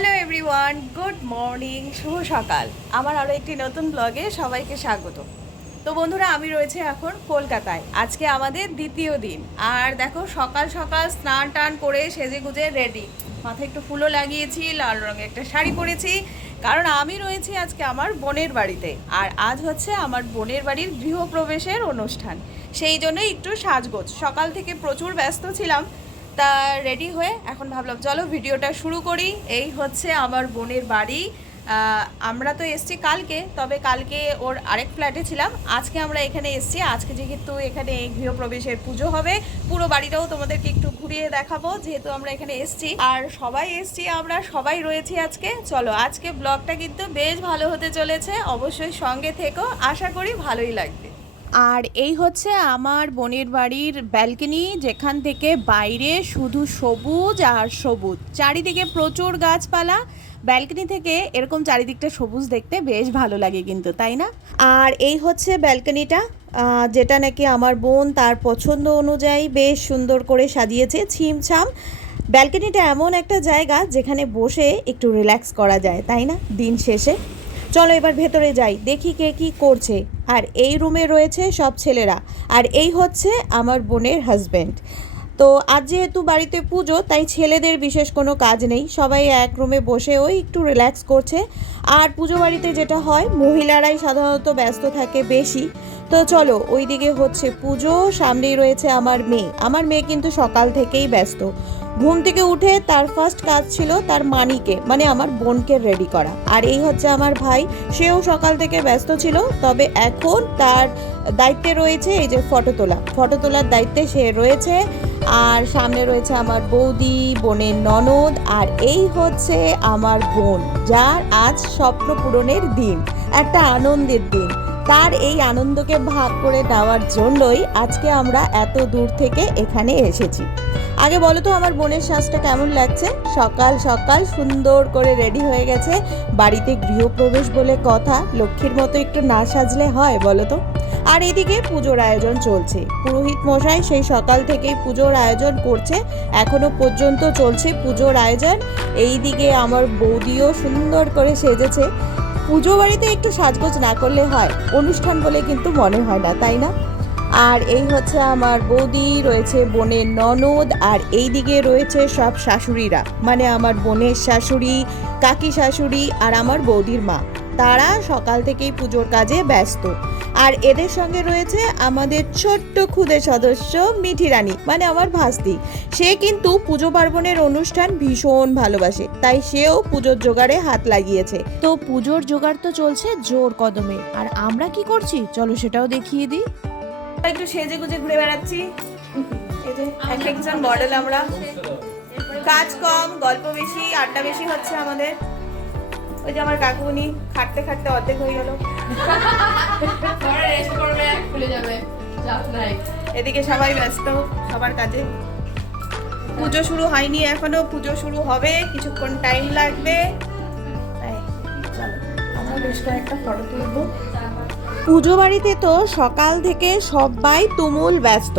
Hello everyone, good morning, শুভ সকাল। আমার আরও একটি নতুন ব্লগে সবাইকে স্বাগত। তো বন্ধুরা, আমি রয়েছে এখন কলকাতায়। আজকে আমাদের দ্বিতীয় দিন। আর দেখো, সকাল সকাল স্নান টান করে সেজে গুজে রেডি। মাথায় একটু ফুলও লাগিয়েছি, লাল রঙের একটা শাড়ি পরেছি, কারণ আমি রয়েছি আজকে আমার বোনের বাড়িতে। আর আজ হচ্ছে আমার বোনের বাড়ির গৃহপ্রবেশের অনুষ্ঠান। সেই জন্যই একটু সাজগোজ, সকাল থেকে প্রচুর ব্যস্ত ছিলাম। তা রেডি হয়ে এখন ভাবলাম চলো ভিডিওটা শুরু করি। এই হচ্ছে আমার বোনের বাড়ি। আমরা তো এসছি কালকে, তবে কালকে ওর আরেক ফ্ল্যাটে ছিলাম। আজকে আমরা এখানে এসছি। আজকে যেহেতু এখানে গৃহপ্রবেশের পুজো হবে, পুরো বাড়িটাও তোমাদেরকে একটু ঘুরিয়ে দেখাবো, যেহেতু আমরা এখানে এসছি আর সবাই এসছি, আমরা সবাই রয়েছি আজকে। চলো, আজকে ব্লগটা কিন্তু বেশ ভালো হতে চলেছে, অবশ্যই সঙ্গে থেকো, আশা করি ভালোই লাগবে। আর এই হচ্ছে আমার বোনের বাড়ির ব্যালকনি, যেখান থেকে বাইরে শুধু সবুজ আর সবুজ, চারিদিকে প্রচুর গাছপালা। ব্যালকনি থেকে এরকম চারিদিকটা সবুজ দেখতে বেশ ভালো লাগে কিন্তু, তাই না? আর এই হচ্ছে ব্যালকনিটা, যেটা নাকি আমার বোন তার পছন্দ অনুযায়ী বেশ সুন্দর করে সাজিয়েছে, ছিমছাম। ব্যালকনিটা এমন একটা জায়গা যেখানে বসে একটু রিল্যাক্স করা যায়, তাই না, দিন শেষে। চলো এবার ভেতরে যাই, দেখি কে কী করছে। আর এই রুমে রয়েছে সব ছেলেরা, আর এই হচ্ছে আমার বোনের হাজব্যান্ড। তো আজ যেহেতু বাড়িতে পুজো, তাই ছেলেদের বিশেষ কোনো কাজ নেই, সবাই এক রুমে বসে ওই একটু রিল্যাক্স করছে। আর পুজো বাড়িতে যেটা হয়, মহিলারাই সাধারণত ব্যস্ত থাকে বেশি। তো চলো, ওইদিকে হচ্ছে পুজো, সামনেই রয়েছে আমার মেয়ে কিন্তু সকাল থেকেই ব্যস্ত। ঘুম থেকে উঠে তার ফার্স্ট কাজ ছিল তার মানিকে, মানে আমার বোনকে রেডি করা। আর এই হচ্ছে আমার ভাই, সেও সকাল থেকে ব্যস্ত ছিল, তবে এখন তার দায়িত্বে রয়েছে এই যে ফটো তোলার দায়িত্বে সে রয়েছে। আর সামনে রয়েছে আমার বৌদি, বোনের ননদ, আর এই হচ্ছে আমার বোন, যার আজ স্বপ্ন পূরণের দিন, একটা আনন্দের দিন। তার এই আনন্দকে ভাগ করে নেওয়ার জন্যই আজকে আমরা এত দূর থেকে এখানে এসেছি। আগে বলো তো, আমার বোনের সাজটা কেমন লাগছে? সকাল সকাল সুন্দর করে রেডি হয়ে গেছে। বাড়িতে গৃহপ্রবেশ বলে কথা, লক্ষ্মীর মতো একটু না সাজলে হয় বলো তো? আর এদিকে পুজোর আয়োজন চলছে, পুরোহিত মশাই সেই সকাল থেকেই পুজোর আয়োজন করছে, এখনো পর্যন্ত চলছে পুজোর আয়োজন। এইদিকে আমার বৌদিও সুন্দর করে সেজেছে। পুজো বাড়িতে একটু সাজগোজ না করলে হয়? অনুষ্ঠান বলে কিন্তু মনে হয় না, তাই না? আর এই হচ্ছে আমার বৌদি, রয়েছে বোনের ননদ, আর এই দিকে রয়েছে সব শাশুড়িরা, মানে আমার বোনের শাশুড়ি, কাকি শাশুড়ি, আর আমার বৌদির মা। তারা সকাল থেকেই পুজোর কাজে ব্যস্ত। আর এদের সঙ্গে রয়েছে আমাদের ছোট্ট ক্ষুদে সদস্য মিঠি রানী, মানে আমার ভাস্তি। সে কিন্তু পুজো পার্বণের অনুষ্ঠান ভীষণ ভালোবাসে, তাই সেও পুজোর জোগাড়ে হাত লাগিয়েছে। তো পুজোর জোগাড় তো চলছে জোর কদমে, আর আমরা কি করছি চলো সেটাও দেখিয়ে দিই। একটু সেজে গুজে ঘুরে বেড়াচ্ছি, এই যে এক একজন মডেল আমরা। কাজ কম, গল্প বেশি, আড্ডা বেশি হচ্ছে আমাদের। ওই যে আমার কাকুনি খাটতে খাটতে অর্ধেক হয়ে গেল। এদিকে সবাই ব্যস্ত সবার কাজে। পুজো শুরু হয়নি এখনো, পুজো শুরু হবে, কিছুক্ষণ টাইম লাগবে। চলো আমরা বেশ কয়েকটা ফটো তুলবো। পুজো বাড়িতে তো সকাল থেকে সবাই তুমুল ব্যস্ত।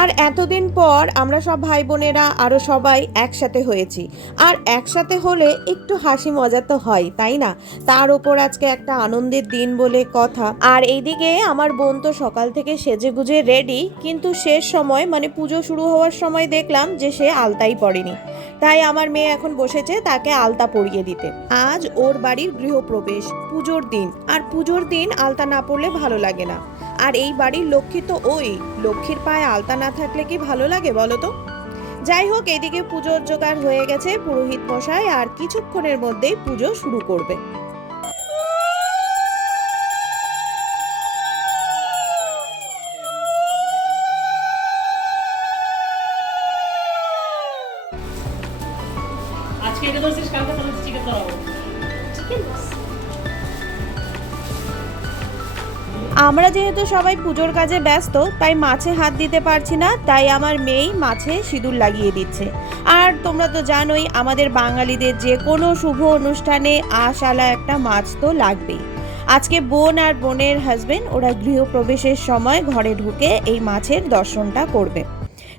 আর এতদিন পর আমরা সব ভাই বোনেরা আরও সবাই একসাথে হয়েছি। আর একসাথে হলে একটু হাসি মজা তো হয়, তাই না? তার ওপর আজকে একটা আনন্দের দিন বলে কথা। আর এইদিকে আমার বোন তো সকাল থেকে সেজে গুজে রেডি, কিন্তু শেষ সময় মানে পুজো শুরু হওয়ার সময় দেখলাম যে সে আলতাই পরেনি। তাই আমার মেয়ে এখন বসেছে তাকে আলতা পরিয়ে দিতে। আজ ওর বাড়ির গৃহপ্রবেশ, পুজোর দিন, আর পুজোর দিন আলতা না পরলে ভালো লাগে না। আর এই বাড়ির লক্ষ্মী তো ওই, লক্ষ্মীর পায়ে আলতা না থাকলে কি ভালো লাগে বলো তো? যাই হোক, এইদিকে পুজোর জোগাড় হয়ে গেছে, পুরোহিত মশাই আর কিছুক্ষণের মধ্যেই পুজো শুরু করবে। আজকে এটা দোষিস, কালকে তাহলে চিকেন ধরাবো। আমরা যেহেতু সবাই পুজোর কাজে ব্যস্ত, তাই মাছে হাত দিতে পারছি না, তাই আমার মেয়েই মাছে সিঁদুর লাগিয়ে দিচ্ছে। আর তোমরা তো জানোই, আমাদের বাঙালিদের যে কোনো শুভ অনুষ্ঠানে আশালা একটা মাছ তো লাগবেই। আজকে বোন আর বোনের হাজবেন্ড ওরা গৃহপ্রবেশের সময় ঘরে ঢুকে এই মাছের দর্শনটা করবে।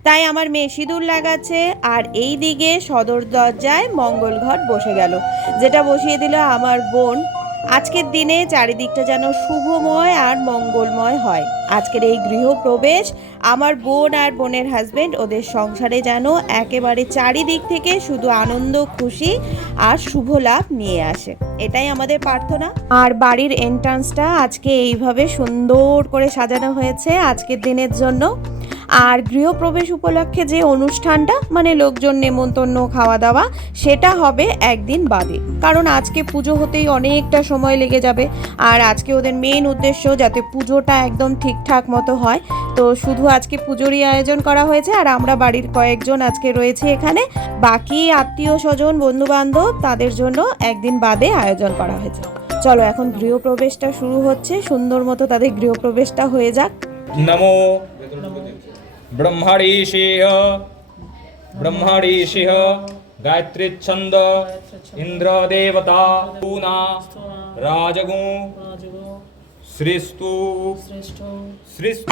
তাই আমার মেয়ে সিঁদুর লাগাচ্ছে, আর এই দিকে সদর দরজায় মঙ্গল ঘট বসে গেল, যেটা বসিয়ে দিল আমার বোন। আজকের দিনে চারিদিকটা যেন শুভময় আর মঙ্গলময় হয়। আজকের এই গৃহপ্রবেশ আমার বোন আর বোনের হাজবেন্ড ওদের সংসারে যেন একেবারে চারিদিক থেকে শুধু আনন্দ, খুশি আর শুভ লাভ নিয়ে আসে, এটাই আমাদের প্রার্থনা। আর বাড়ির এন্ট্রান্সটা আজকে এইভাবে সুন্দর করে সাজানো হয়েছে আজকের দিনের জন্য। আর গৃহপ্রবেশ উপলক্ষে যে অনুষ্ঠানটা, মানে লোকজন নেমন্তন্ন, খাওয়া দাওয়া, সেটা হবে একদিন বাদে, কারণ আজকে পুজো হতেই অনেকটা সময় লেগে যাবে। আর আজকে ওদের মেইন উদ্দেশ্য যাতে পুজোটা একদম ঠিকঠাক মতো হয়, তো শুধু আজকে পুজোরই আয়োজন করা হয়েছে। আর আমরা বাড়ির কয়েকজন আজকে রয়েছে এখানে, বাকি আত্মীয় স্বজন, বন্ধু বান্ধব, তাদের জন্য একদিন বাদে আয়োজন করা হয়েছে। চলো এখন গৃহপ্রবেশটা শুরু হচ্ছে, সুন্দর মতো তাদের গৃহপ্রবেশটা হয়ে যাক। নমো ব্রহ্মঋষিঃ গায়ত্রী ছন্দ ইন্দ্র দেবতা পূনা রাজগু শ্রেষ্ঠু।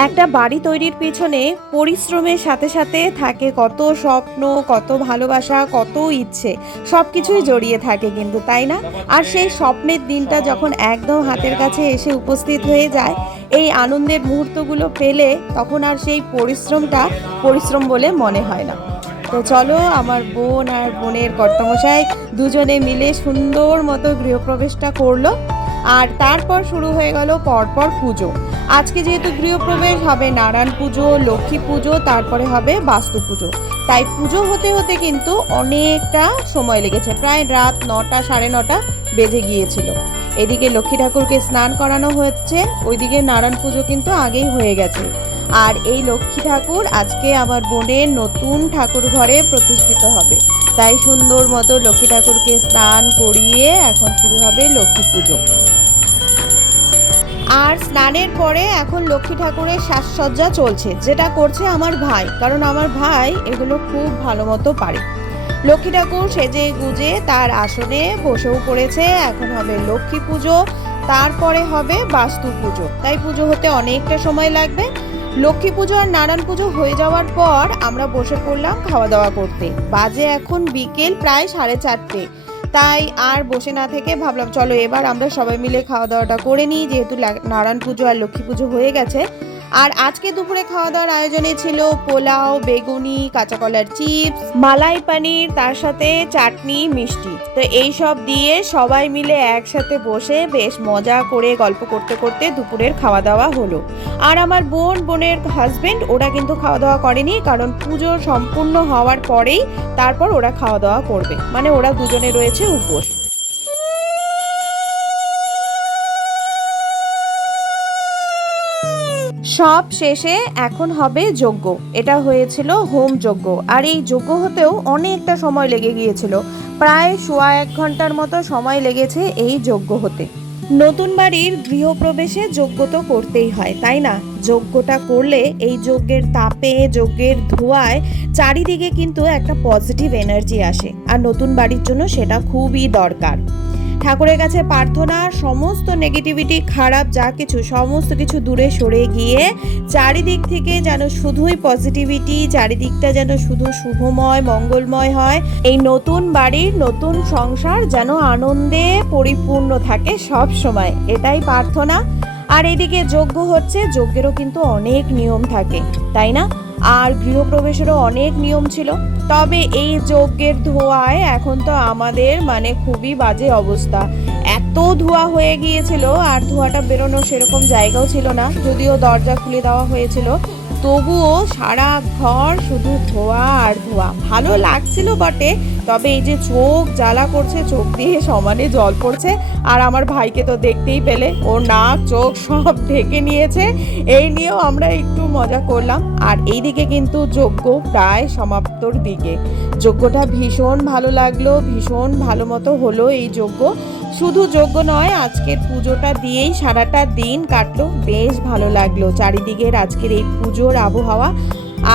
একটা বাড়ি তৈরির পিছনে পরিশ্রমের সাথে সাথে থাকে কত স্বপ্ন, কত ভালোবাসা, কত ইচ্ছে, সব কিছুই জড়িয়ে থাকে কিন্তু, তাই না? আর সেই স্বপ্নের দিনটা যখন একদম হাতের কাছে এসে উপস্থিত হয়ে যায়, এই আনন্দের মুহূর্তগুলো পেলে তখন আর সেই পরিশ্রমটা পরিশ্রম বলে মনে হয় না। তো চলো, আমার বোন আর বোনের কর্তামশাই দুজনে মিলে সুন্দর মতো গৃহপ্রবেশটা করলো। আর তারপর শুরু হয়ে গেল পরপর পুজো। আজকে যেহেতু গৃহপ্রবেশ হবে, নারায়ণ পুজো, লক্ষ্মী পুজো, তারপরে হবে বাস্তু পুজো, তাই পুজো হতে হতে কিন্তু অনেকটা সময় লেগেছে, প্রায় রাত 9টা, 9:30 বেজে গিয়েছিল। এদিকে লক্ষ্মী ঠাকুরকে স্নান করানো হচ্ছে, ওইদিকে নারায়ণ পুজো কিন্তু আগেই হয়ে গেছে। আর এই লক্ষ্মী ঠাকুর আজকে আমার বোনের নতুন ঠাকুর ঘরে প্রতিষ্ঠিত হবে, তাই সুন্দর মতো লক্ষ্মী ঠাকুরকে স্নান করিয়ে এখন শুরু হবে লক্ষ্মী পুজো। আর স্নানের পরে এখন লক্ষ্মী ঠাকুরের সাজসজ্জা চলছে, যেটা করছে আমার ভাই, কারণ আমার ভাই এগুলো খুব ভালো মতো পারে। লক্ষ্মী ঠাকুর সেজে গুজে তার আসনে বসেও পড়েছে। এখন হবে লক্ষ্মী পুজো, তারপরে হবে বাস্তু পুজো, তাই পুজো হতে অনেকটা সময় লাগবে। লক্ষ্মী পুজো আর নারায়ণ পুজো হয়ে যাওয়ার পর আমরা বসে পড়লাম খাওয়া দাওয়া করতে। বাজে এখন বিকেল প্রায় 4:30, তাই আর বসে না থেকে ভাবলাম চলো এবার আমরা সবাই মিলে খাওয়া দাওয়াটা করে নিই, যেহেতু নারায়ণ পুজো আর লক্ষ্মী পুজো হয়ে গেছে। আর আজকে দুপুরে খাওয়া দাওয়ার আয়োজনে ছিল পোলাও, বেগুনি, কাঁচা কলার চিপস, মালাই পনির, তার সাথে চাটনি, মিষ্টি। তো এই সব দিয়ে সবাই মিলে একসাথে বসে বেশ মজা করে গল্প করতে করতে দুপুরের খাওয়া দাওয়া হলো। আর আমার বোনের হাজবেন্ড ওরা কিন্তু খাওয়া দাওয়া করেনি, কারণ পুজো সম্পূর্ণ হওয়ার পরেই তারপর ওরা খাওয়া দাওয়া করবে, মানে ওরা দুজনে রয়েছে উপোস। সব শেষে এখন হবে যজ্ঞ। এটা হয়েছিল হোম যজ্ঞ, আর এই যজ্ঞ হতেও অনেকটা সময় লেগে গিয়েছিল, প্রায় 1.25 ঘন্টার মতো সময় লেগেছে এই যজ্ঞ হতে। নতুন বাড়ির গৃহপ্রবেশে যজ্ঞ তো করতেই হয়, তাই না? যজ্ঞটা করলে এই যজ্ঞের তাপে, যজ্ঞের ধোঁয়ায় চারিদিকে কিন্তু একটা পজিটিভ এনার্জি আসে, আর নতুন বাড়ির জন্য সেটা খুবই দরকার। ঠাকুরের কাছে প্রার্থনা, সমস্ত নেগেটিভিটি, খারাপ যা কিছু, সমস্ত কিছু দূরে সরে গিয়ে চারিদিক থেকে যেন শুধুই পজিটিভিটি, চারিদিকটা যেন শুধু শুভময়, মঙ্গলময় হয়। এই নতুন বাড়ির নতুন সংসার যেন আনন্দে পরিপূর্ণ থাকে সব সময়, এটাই প্রার্থনা। আর এদিকে যজ্ঞ হচ্ছে, যজ্ঞেরও কিন্তু অনেক নিয়ম থাকে, তাই না? আর গৃহপ্রবেশেরও অনেক নিয়ম ছিল। তবে এই যজ্ঞের ধোঁয়ায় এখন তো আমাদের মানে খুবই বাজে অবস্থা, এত ধোঁয়া হয়ে গিয়েছিল, আর ধোঁয়াটা বেরোনোর সেরকম জায়গাও ছিল না, যদিও দরজা খুলে দেওয়া হয়েছিল, তবুও সারা ঘর শুধু ধোঁয়া আর ধোঁয়া। ভালো লাগছিল বটে, তবে এই যে চোখ জ্বালা করছে, চোখ দিয়ে সমানে জল পড়ছে। আর আমার ভাইকে তো দেখতেই পেলে, ওর নাক চোখ সব ঢেকে নিয়েছে। এই নিয়েও আমরা একটু মজা করলাম। আর এইদিকে কিন্তু যজ্ঞ প্রায় সমাপ্তর দিকে। যজ্ঞটা ভীষণ ভালো লাগলো, ভীষণ ভালো মতো হলো এই যজ্ঞ। শুধু যজ্ঞ নয়, আজকের পুজোটা দিয়েই সারাটা দিন কাটলো, বেশ ভালো লাগলো চারিদিকের আজকের এই পুজোর আবহাওয়া।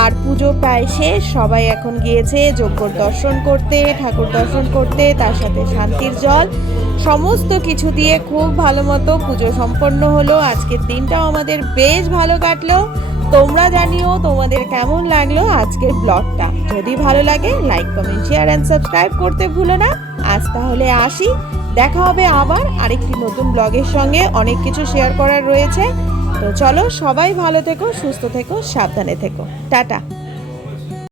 আর পুজো প্রায় শেষ, সবাই এখন গিয়েছে যজ্ঞর দর্শন করতে, ঠাকুর দর্শন করতে, তার সাথে শান্তির জল, সমস্ত কিছু দিয়ে খুব ভালো মতো পুজো সম্পন্ন হলো। আজকের দিনটাও আমাদের বেশ ভালো কাটলো। তোমরা জানিও তোমাদের কেমন লাগলো আজকের ব্লগটা। যদি ভালো লাগে like comment share and subscribe করতে ভুলো না। আজ তাহলে আসি, দেখা হবে আবার আরেকটি নতুন ব্লগের সঙ্গে। অনেক কিছু শেয়ার করার রয়েছে। তো চলো, সবাই ভালো থেকো, সুস্থ থেকো, সাবধানে থেকো। টাটা।